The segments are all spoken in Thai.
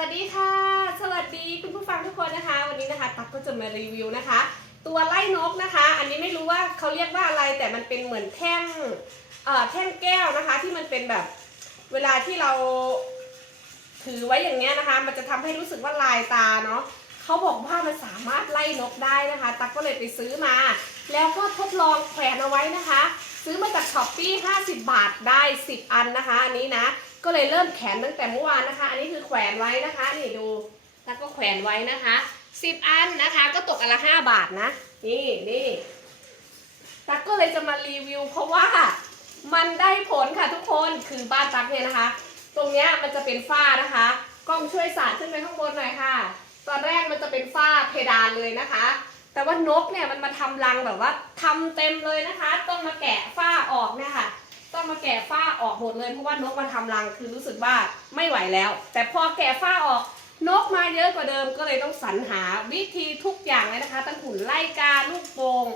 วัสดีค่ะ สวัสดีคุณผู้ฟังทุกคนนะคะ วันนี้นะคะตั๊กก็จะมารีวิวนะคะ ตัวไล่นกนะคะ อันนี้ไม่รู้ว่าเขาเรียกว่าอะไรแต่มันเป็นเหมือนแท่งเอ่อแท่งแก้วนะคะ ที่มันเป็นแบบเวลาที่เราถือไว้อย่างเงี้ยนะคะ มันจะทำให้รู้สึกว่าลายตาเนาะเขาบอกว่ามันสามารถไล่นกได้นะคะ ตั๊กก็เลยไปซื้อมา แล้วก็ทดลองแขวนเอาไว้นะคะ ซื้อมาจากช้อปปี้50 บาทได้ 10 อันนะคะอันนี้นะ ก็เลยเริ่มแขนตั้งแต่เมื่อวานนะคะ อันนี้คือแขวนไว้นะคะ นี่ดูแล้วก็แขวนไว้นะคะ10อันนะคะ ก็ตกอันละ5บาทนะ นี่นี่ตั๊กก็เลยจะมารีวิว เพราะว่ามันได้ผลค่ะทุกคนคือบ้านตั๊กเนี่ยนะคะ ตรงเนี้ยมันจะเป็นฝ้านะคะ กล้องช่วยสาดขึ้นไปข้างบนหน่อยค่ะ ตอนแรกมันจะเป็นฝ้าเพดานเลยนะคะ แต่ว่านกเนี่ยมันมาทำรังแบบว่าทำเต็มเลยนะคะ ต้องมาแกะฝ้าออกเนี่ยค่ะ ต้องมาแกะฝ้าออกหมดเลยเพราะว่านกมาทำรังคือรู้สึกว่าไม่ไหวแล้ว แต่พอแกะฝ้าออกนกมาเยอะกว่าเดิมก็เลยต้องสรรหาวิธีทุกอย่างเลยนะคะตั้งหุ่นไล่กาลูกโป่ง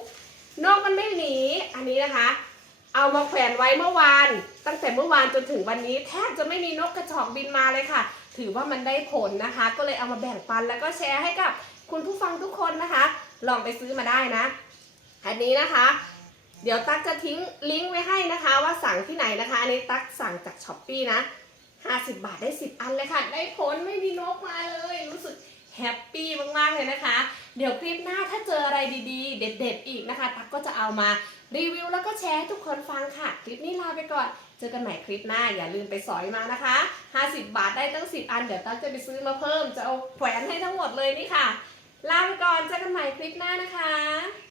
นกมันไม่หนีอันนี้นะคะ เอามาแขวนไว้เมื่อวาน ตั้งแต่เมื่อวานจนถึงวันนี้ แทบจะไม่มีนกกระจอกบินมาเลยค่ะ ถือว่ามันได้ผลนะคะ ก็เลยเอามาแบ่งปันแล้วก็แชร์ให้กับคุณผู้ฟังทุกคนนะคะ ลองไปซื้อมาได้นะ อันนี้นะคะ เดี๋ยวตั๊กจะทิ้งลิงก์ไว้ให้นะคะว่าสั่งที่ไหนนะคะอันนี้ตั๊กสั่งจากช้อปปี้นะ 50 บาทได้ 10 อันเลยค่ะ ได้ผลไม่มีนกมาเลย รู้สึกแฮปปี้มากๆเลยนะคะ เดี๋ยวคลิปหน้าถ้าเจออะไรดีๆ เด็ดๆ อีกนะคะ ตั๊กก็จะเอามารีวิวแล้วก็แชร์ให้ทุกคนฟังค่ะ คลิปนี้ลาไปก่อน เจอกันใหม่คลิปหน้าอย่าลืมไปสอยมานะคะ 50 บาทได้ตั้ง 10 อัน เดี๋ยวตั๊กจะไปซื้อมาเพิ่ม จะเอาแขวนให้ทั้งหมดเลยนี่ค่ะ ลาไปก่อน เจอกันใหม่คลิปหน้านะคะ